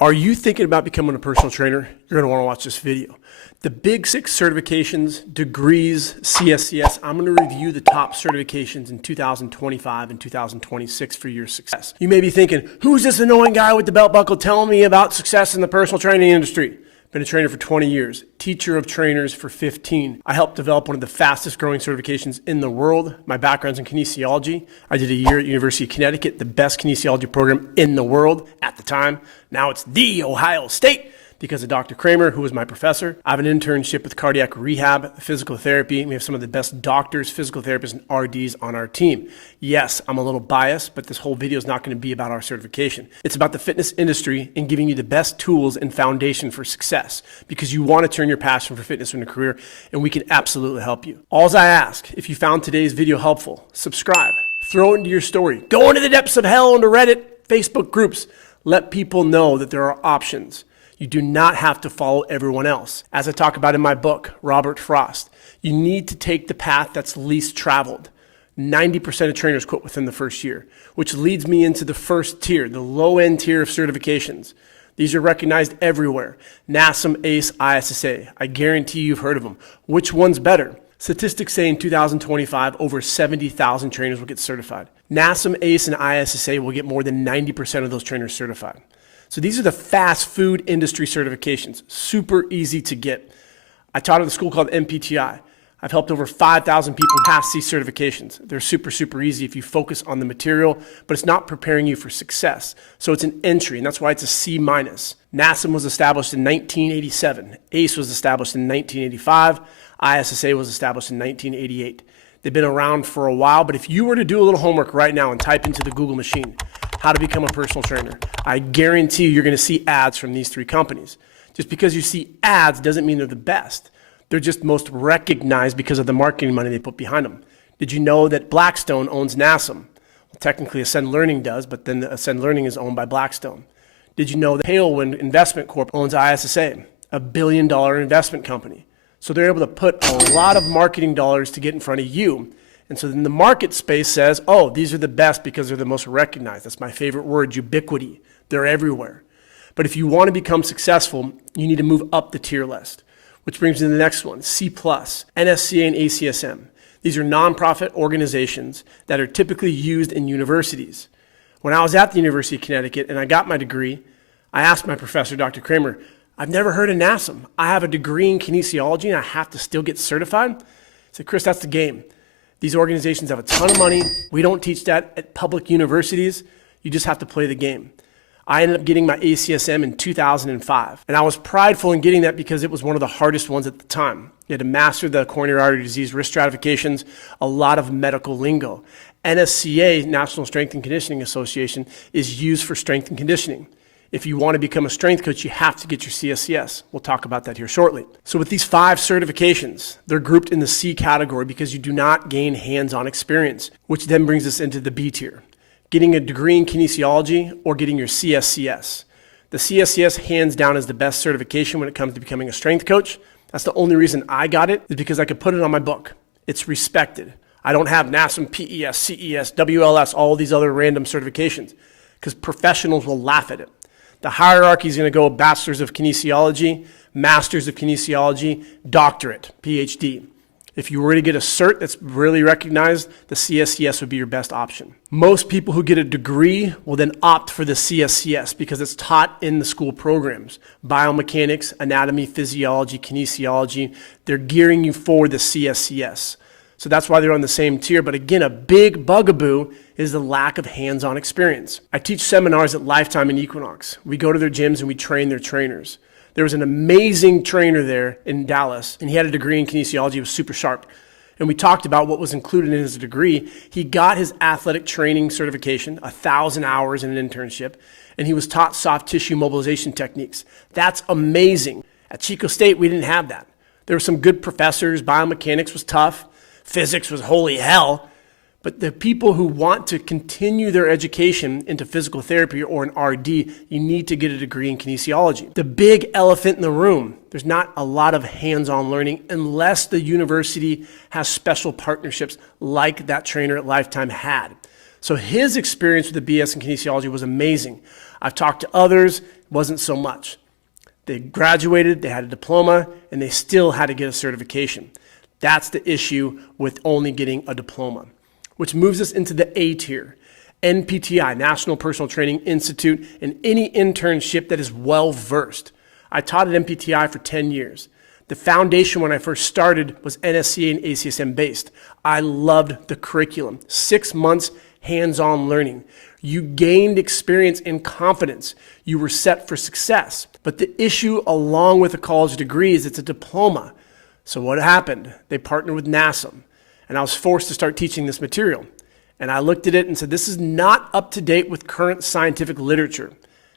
Are you thinking about becoming a personal trainer? You're going to want to watch this video. The big 6 certifications, degrees, CSCS, I'm going to review the top certifications in 2025 and 2026 for your success. You may be thinking, who's this annoying guy with the belt buckle telling me about success in the personal training industry? Been a trainer for 20 years, teacher of trainers for 15. I helped develop one of the fastest growing certifications in the world. My background's in kinesiology. I did a year at University of Connecticut, the best kinesiology program in the world at the time. Now it's the Ohio State because of Dr. Kramer, who was my professor. I have an internship with cardiac rehab, physical therapy. We have some of the best doctors, physical therapists, and RDs on our team. Yes, I'm a little biased, but this whole video is not going to be about our certification. It's about the fitness industry and giving you the best tools and foundation for success because you want to turn your passion for fitness into a career, and we can absolutely help you. All I ask, if you found today's video helpful, subscribe, throw it into your story, go into the depths of hell into Reddit, Facebook groups. Let people know that there are options. You do not have to follow everyone else. As I talk about in my book, Robert Frost, you need to take the path that's least traveled. 90% of trainers quit within the first year, which leads me into the first tier, the low-end tier of certifications. These are recognized everywhere. NASM, ISSA, ISSA. I guarantee you've heard of them. Which one's better? Statistics say in 2025, over 70,000 trainers will get certified. NASM, ISSA, and ISSA will get more than 90% of those trainers certified. So these are the fast food industry certifications, super easy to get. I taught at a school called NPTI. I've helped over 5,000 people pass these certifications. They're super, super easy if you focus on the material, but it's not preparing you for success. So it's an entry, and that's why it's a C-. NASM was established in 1987. ACE was established in 1985. ISSA was established in 1988. They've been around for a while, but if you were to do a little homework right now and type into the Google machine, how to become a personal trainer, I guarantee you're going to see ads from these 3 companies. Just because you see ads doesn't mean they're the best. They're just most recognized because of the marketing money they put behind them. Did you know that Blackstone owns NASM? Well, technically Ascend Learning does, but then Ascend Learning is owned by Blackstone. Did you know that Tailwind Investment Corp owns ISSA, a $1 billion investment company? So they're able to put a lot of marketing dollars to get in front of you. And so then the market space says, oh, these are the best because they're the most recognized. That's my favorite word, ubiquity. They're everywhere. But if you want to become successful, you need to move up the tier list, which brings me to the next one, C+, NSCA and ACSM. These are nonprofit organizations that are typically used in universities. When I was at the University of Connecticut and I got my degree, I asked my professor, Dr. Kramer, I've never heard of NASM. I have a degree in kinesiology and I have to still get certified? I said, Chris, that's the game. These organizations have a ton of money. We don't teach that at public universities. You just have to play the game. I ended up getting my ACSM in 2005. And I was prideful in getting that because it was one of the hardest ones at the time. You had to master the coronary artery disease risk stratifications, a lot of medical lingo. NSCA, National Strength and Conditioning Association, is used for strength and conditioning. If you want to become a strength coach, you have to get your CSCS. We'll talk about that here shortly. So with these 5 certifications, they're grouped in the C category because you do not gain hands-on experience, which then brings us into the B tier. Getting a degree in kinesiology or getting your CSCS. The CSCS hands down is the best certification when it comes to becoming a strength coach. That's the only reason I got it is because I could put it on my book. It's respected. I don't have NASM, PES, CES, WLS, all these other random certifications because professionals will laugh at it. The hierarchy is going to go Bachelor's of Kinesiology, Master's of Kinesiology, Doctorate, PhD. If you were to get a cert that's really recognized, the CSCS would be your best option. Most people who get a degree will then opt for the CSCS because it's taught in the school programs. Biomechanics, anatomy, physiology, kinesiology, they're gearing you for the CSCS. So that's why they're on the same tier. But again, a big bugaboo is the lack of hands-on experience. I teach seminars at Lifetime and Equinox. We go to their gyms and we train their trainers. There was an amazing trainer there in Dallas, and he had a degree in kinesiology. He was super sharp. And we talked about what was included in his degree. He got his athletic training certification, 1,000 hours in an internship, and he was taught soft tissue mobilization techniques. That's amazing. At Chico State, we didn't have that. There were some good professors. Biomechanics was tough. Physics was holy hell. But the people who want to continue their education into physical therapy or an RD, you need to get a degree in kinesiology. The big elephant in the room, there's not a lot of hands-on learning unless the university has special partnerships like that trainer at Lifetime had. So his experience with the BS in kinesiology was amazing. I've talked to others. wasn't so much. They graduated, they had a diploma, and they still had to get a certification. That's the issue with only getting a diploma, which moves us into the A tier. NPTI, National Personal Training Institute, and any internship that is well-versed. I taught at NPTI for 10 years. The foundation when I first started was NSCA and ACSM based. I loved the curriculum. 6 months hands-on learning. You gained experience and confidence. You were set for success. But the issue along with a college degree is it's a diploma. So what happened? They partnered with NASM, and I was forced to start teaching this material. And I looked at it and said, this is not up to date with current scientific literature.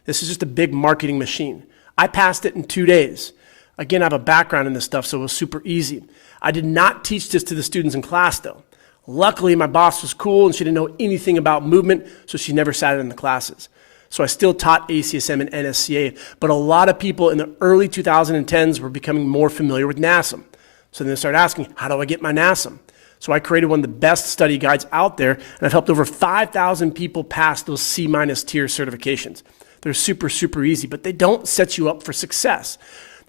This is just a big marketing machine. I passed it in 2 days. Again, I have a background in this stuff, so it was super easy. I did not teach this to the students in class, though. Luckily, my boss was cool, and she didn't know anything about movement, so she never sat in the classes. So I still taught ACSM and NSCA, but a lot of people in the early 2010s were becoming more familiar with NASM. So then they started asking, how do I get my NASM? So I created one of the best study guides out there, and I've helped over 5,000 people pass those C- tier certifications. They're super, super easy, but they don't set you up for success.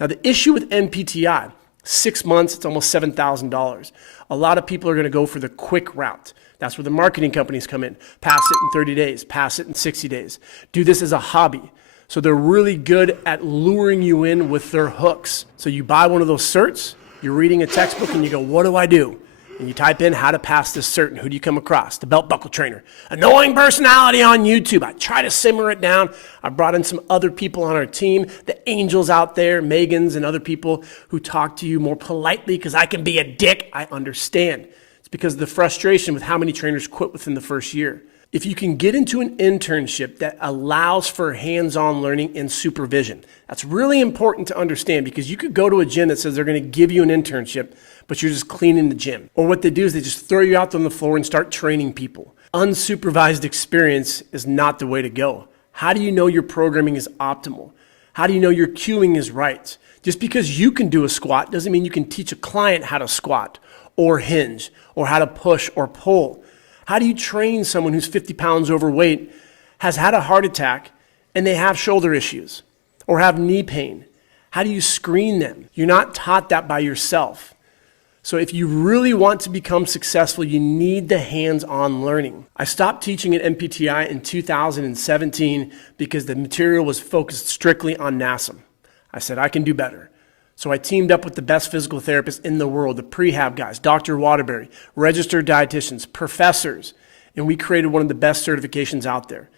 Now, the issue with NPTI, 6 months, it's almost $7,000. A lot of people are going to go for the quick route. That's where the marketing companies come in. Pass it in 30 days, pass it in 60 days. Do this as a hobby. So they're really good at luring you in with their hooks. So you buy one of those certs, you're reading a textbook, and you go, what do I do? And you type in how to pass this cert, and who do you come across? The belt buckle trainer. Annoying personality on YouTube. I try to simmer it down. I brought in some other people on our team, the angels out there, Megans and other people who talk to you more politely because I can be a dick. I understand. It's because of the frustration with how many trainers quit within the first year. If you can get into an internship that allows for hands-on learning and supervision, that's really important to understand because you could go to a gym that says they're going to give you an internship, but you're just cleaning the gym. Or what they do is they just throw you out on the floor and start training people. Unsupervised experience is not the way to go. How do you know your programming is optimal? How do you know your cueing is right? Just because you can do a squat doesn't mean you can teach a client how to squat or hinge or how to push or pull. How do you train someone who's 50 pounds overweight, has had a heart attack, and they have shoulder issues or have knee pain? How do you screen them? You're not taught that by yourself. So if you really want to become successful, you need the hands-on learning. I stopped teaching at NPTI in 2017 because the material was focused strictly on NASM. I said, I can do better. So I teamed up with the best physical therapists in the world, the prehab guys, Dr. Waterbury, registered dietitians, professors, and we created one of the best certifications out there.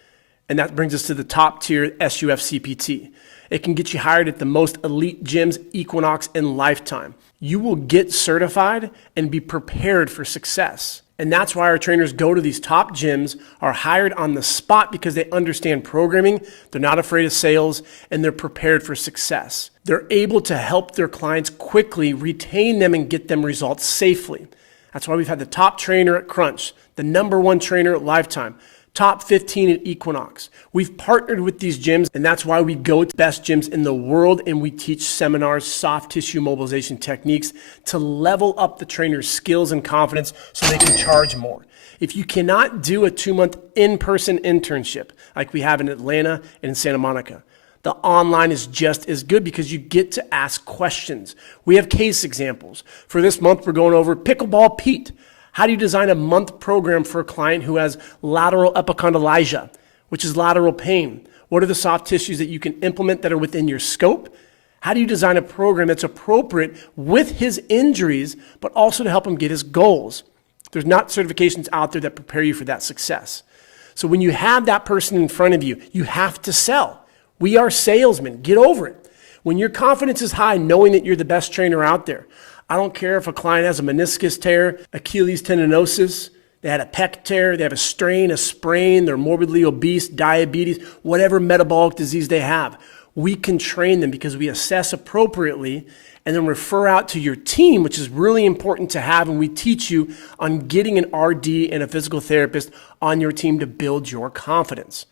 And that brings us to the top tier SUF CPT. It can get you hired at the most elite gyms, Equinox, and Lifetime. You will get certified and be prepared for success. And that's why our trainers go to these top gyms, are hired on the spot because they understand programming, they're not afraid of sales, and they're prepared for success. They're able to help their clients quickly, retain them, and get them results safely. That's why we've had the top trainer at Crunch, the #1 trainer at Lifetime, top 15 at Equinox. We've partnered with these gyms, and that's why we go to best gyms in the world, and we teach seminars, soft tissue mobilization techniques to level up the trainer's skills and confidence so they can charge more. If you cannot do a 2-month in-person internship like we have in Atlanta and in Santa Monica, the online is just as good because you get to ask questions. We have case examples. For this month, we're going over Pickleball Pete. How do you design a month program for a client who has lateral epicondylalgia, which is lateral pain? What are the soft tissues that you can implement that are within your scope? How do you design a program that's appropriate with his injuries, but also to help him get his goals? There's not certifications out there that prepare you for that success. So when you have that person in front of you, you have to sell. We are salesmen. Get over it. When your confidence is high, knowing that you're the best trainer out there, I don't care if a client has a meniscus tear, Achilles tendinosis, they had a pec tear, they have a strain, a sprain, they're morbidly obese, diabetes, whatever metabolic disease they have. We can train them because we assess appropriately and then refer out to your team, which is really important to have, and we teach you on getting an RD and a physical therapist on your team to build your confidence.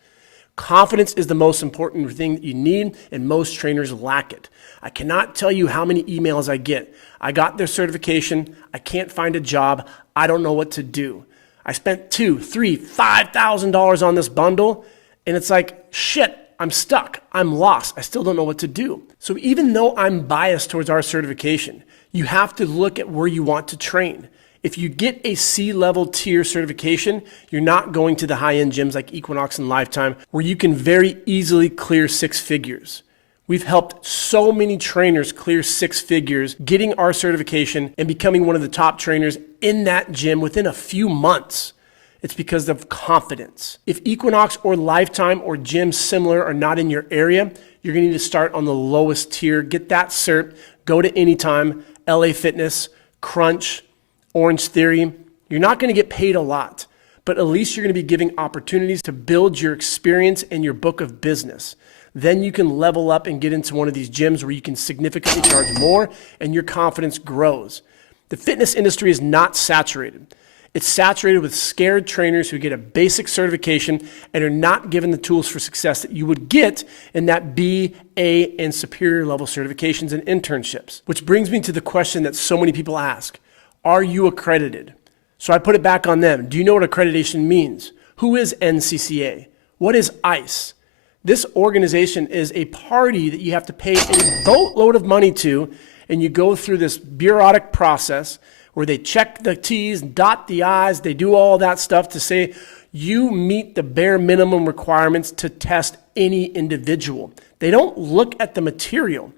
Confidence is the most important thing that you need, and most trainers lack it. I cannot tell you how many emails I get. I got their certification. I can't find a job. I don't know what to do. I spent $2,000, $3,000, $5,000 on this bundle, and it's like, shit, I'm stuck, I'm lost, I still don't know what to do. So even though I'm biased towards our certification, you have to look at where you want to train. If you get a C-level tier certification, you're not going to the high-end gyms like Equinox and Lifetime, where you can very easily clear 6 figures. We've helped so many trainers clear 6 figures, getting our certification and becoming one of the top trainers in that gym within a few months. It's because of confidence. If Equinox or Lifetime or gyms similar are not in your area, you're gonna need to start on the lowest tier, get that cert, go to Anytime, LA Fitness, Crunch, Orange Theory. You're not gonna get paid a lot, but at least you're gonna be giving opportunities to build your experience and your book of business. Then you can level up and get into one of these gyms where you can significantly charge more and your confidence grows. The fitness industry is not saturated. It's saturated with scared trainers who get a basic certification and are not given the tools for success that you would get in that B, A, and superior level certifications and internships. Which brings me to the question that so many people ask, are you accredited? So I put it back on them. Do you know what accreditation means? Who is NCCA? What is ICE? This organization is a party that you have to pay a boatload of money to, and you go through this bureaucratic process where they check the T's, dot the I's, they do all that stuff to say you meet the bare minimum requirements to test any individual. They don't look at the material.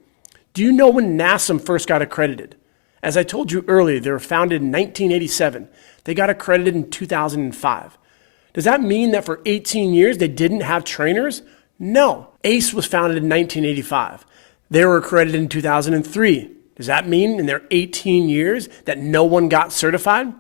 Do you know when NASM first got accredited? As I told you earlier, they were founded in 1987. They got accredited in 2005. Does that mean that for 18 years they didn't have trainers? No. ACE was founded in 1985. They were accredited in 2003. Does that mean in their 18 years that no one got certified?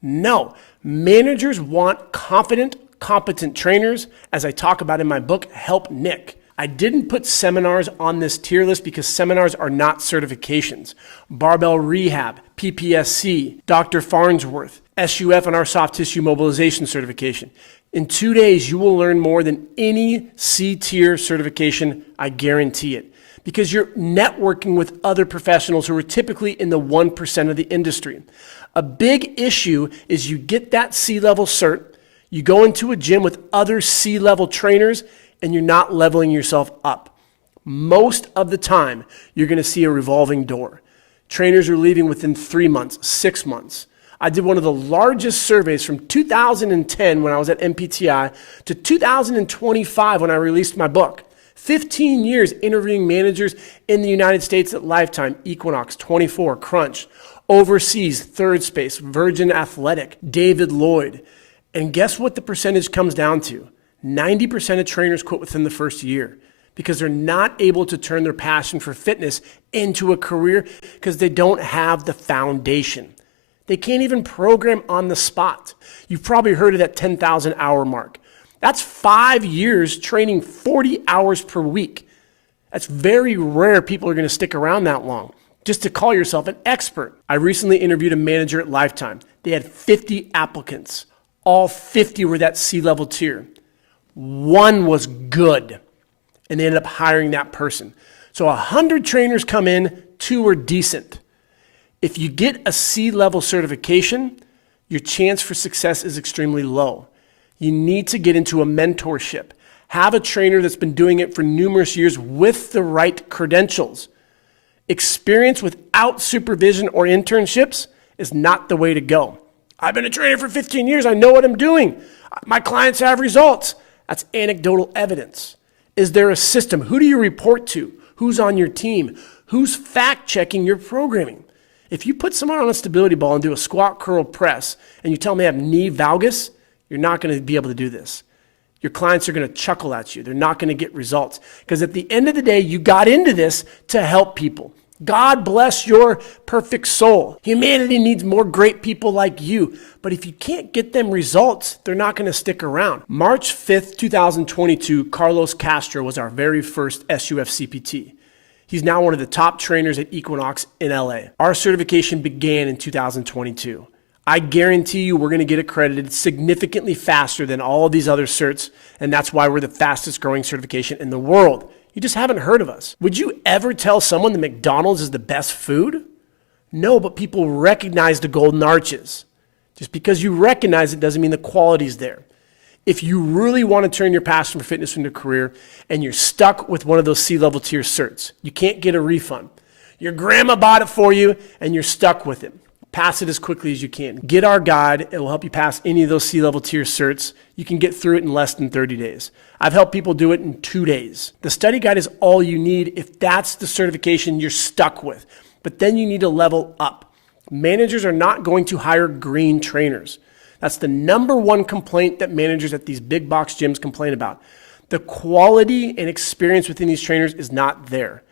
No. Managers want confident, competent trainers, as I talk about in my book, Help Nick. I didn't put seminars on this tier list because seminars are not certifications. Barbell Rehab, PPSC, Dr. Farnsworth, SUF, and our soft tissue mobilization certification. In 2 days, you will learn more than any C-tier certification, I guarantee it, because you're networking with other professionals who are typically in the 1% of the industry. A big issue is you get that C-level cert, you go into a gym with other C-level trainers, and you're not leveling yourself up. Most of the time, you're gonna see a revolving door. Trainers are leaving within 3 months, 6 months. I did one of the largest surveys from 2010 when I was at NPTI to 2025 when I released my book. 15 years interviewing managers in the United States at Lifetime, Equinox, 24, Crunch, overseas, Third Space, Virgin Athletic, David Lloyd. And guess what the percentage comes down to? 90% of trainers quit within the first year because they're not able to turn their passion for fitness into a career because they don't have the foundation. They can't even program on the spot. You've probably heard of that 10,000 hour mark. That's 5 years training 40 hours per week. That's very rare people are going to stick around that long just to call yourself an expert. I recently interviewed a manager at Lifetime. They had 50 applicants. All 50 were that C-level tier. 1 was good, and they ended up hiring that person. So 100 trainers come in, 2 are decent. If you get a C-level certification, your chance for success is extremely low. You need to get into a mentorship. Have a trainer that's been doing it for numerous years with the right credentials. Experience without supervision or internships is not the way to go. I've been a trainer for 15 years. I know what I'm doing. My clients have results. That's anecdotal evidence. Is there a system? Who do you report to? Who's on your team? Who's fact-checking your programming? If you put someone on a stability ball and do a squat, curl, press, and you tell them they have knee valgus, you're not going to be able to do this. Your clients are going to chuckle at you. They're not going to get results. Because at the end of the day, you got into this to help people. God bless your perfect soul. Humanity needs more great people like you. But if you can't get them results, they're not going to stick around. March 5th, 2022, Carlos Castro was our very first SUF CPT. He's now one of the top trainers at Equinox in LA. Our certification began in 2022. I guarantee you we're going to get accredited significantly faster than all of these other certs, and that's why we're the fastest growing certification in the world. You just haven't heard of us. Would you ever tell someone that McDonald's is the best food? No, but people recognize the golden arches. Just because you recognize it doesn't mean the quality's there. If you really want to turn your passion for fitness into a career and you're stuck with one of those C-level tier certs, you can't get a refund. Your grandma bought it for you and you're stuck with it. Pass it as quickly as you can. Get our guide. It will help you pass any of those C-level tier certs. You can get through it in less than 30 days. I've helped people do it in 2 days. The study guide is all you need if that's the certification you're stuck with. But then you need to level up. Managers are not going to hire green trainers. That's the number one complaint that managers at these big box gyms complain about. The quality and experience within these trainers is not there.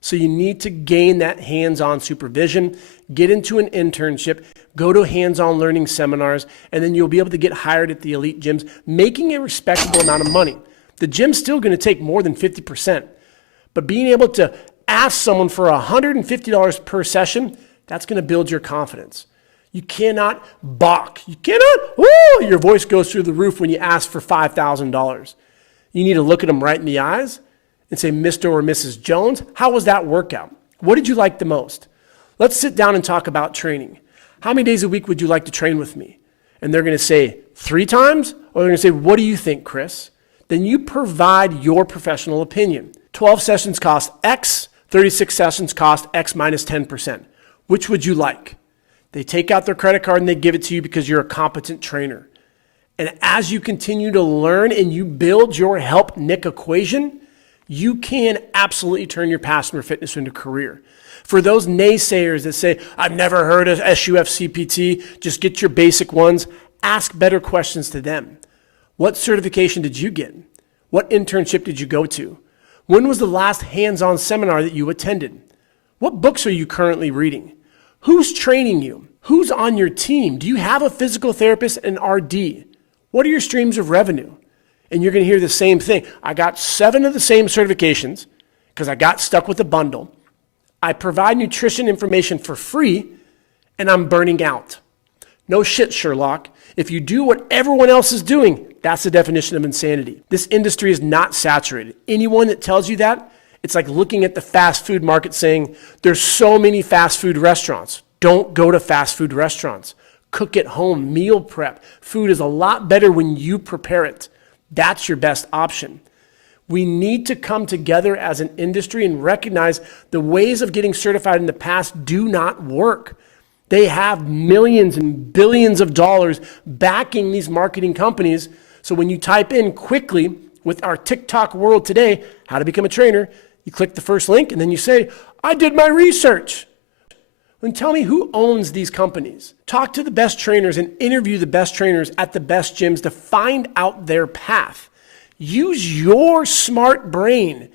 So you need to gain that hands-on supervision, get into an internship, go to hands-on learning seminars, and then you'll be able to get hired at the elite gyms, making a respectable amount of money. The gym's still going to take more than 50%, but being able to ask someone for $150 per session, that's going to build your confidence. You cannot balk. You cannot, your voice goes through the roof when you ask for $5,000. You need to look at them right in the eyes and say, Mr. or Mrs. Jones, how was that workout? What did you like the most? Let's sit down and talk about training. How many days a week would you like to train with me? And they're going to say 3 times, or they're going to say, what do you think, Chris? Then you provide your professional opinion. 12 sessions cost X, 36 sessions cost X minus 10%. Which would you like? They take out their credit card and they give it to you because you're a competent trainer. And as you continue to learn and you build your help Nick equation, you can absolutely turn your passion for fitness into a career. For those naysayers that say, I've never heard of SUF CPT, just get your basic ones, ask better questions to them. What certification did you get? What internship did you go to? When was the last hands-on seminar that you attended? What books are you currently reading? Who's training you? Who's on your team? Do you have a physical therapist and RD? What are your streams of revenue? And you're going to hear the same thing. I got 7 of the same certifications because I got stuck with a bundle. I provide nutrition information for free and I'm burning out. No shit, Sherlock. If you do what everyone else is doing, that's the definition of insanity. This industry is not saturated. Anyone that tells you that, it's like looking at the fast food market saying, there's so many fast food restaurants. Don't go to fast food restaurants. Cook at home, meal prep. Food is a lot better when you prepare it. That's your best option. We need to come together as an industry and recognize the ways of getting certified in the past do not work. They have millions and billions of dollars backing these marketing companies. So when you type in quickly with our TikTok world today, how to become a trainer, you click the first link and then you say, I did my research. Then tell me who owns these companies. Talk to the best trainers and interview the best trainers at the best gyms to find out their path. Use your smart brain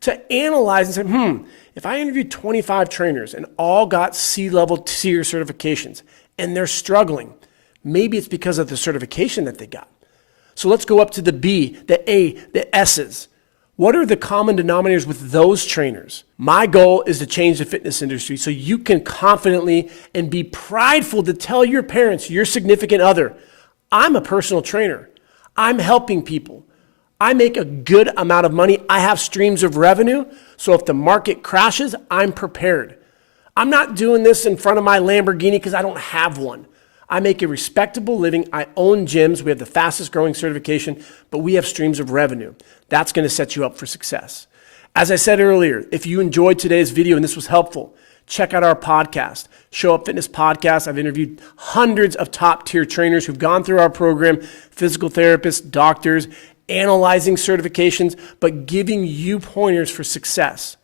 to analyze and say, if I interviewed 25 trainers and all got C-level tier certifications and they're struggling, maybe it's because of the certification that they got. So let's go up to the B, the A, the S's. What are the common denominators with those trainers? My goal is to change the fitness industry so you can confidently and be prideful to tell your parents, your significant other, I'm a personal trainer. I'm helping people. I make a good amount of money. I have streams of revenue. So if the market crashes, I'm prepared. I'm not doing this in front of my Lamborghini because I don't have one. I make a respectable living. I own gyms. We have the fastest growing certification, but we have streams of revenue. That's going to set you up for success. As I said earlier, if you enjoyed today's video and this was helpful, check out our podcast, Show Up Fitness Podcast. I've interviewed hundreds of top tier trainers who've gone through our program, physical therapists, doctors, analyzing certifications, but giving you pointers for success.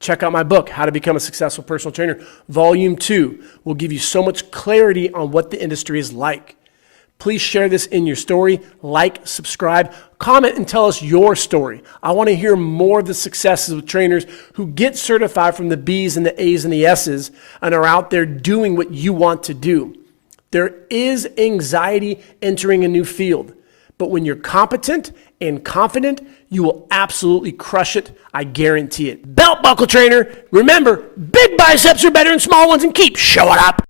Check out my book, How to Become a Successful Personal Trainer. Volume 2 will give you so much clarity on what the industry is like. Please share this in your story, like, subscribe, comment, and tell us your story. I want to hear more of the successes of trainers who get certified from the B's and the A's and the S's and are out there doing what you want to do. There is anxiety entering a new field, but when you're competent and confident, you will absolutely crush it. I guarantee it. Belt buckle trainer, remember, big biceps are better than small ones, and keep showing up.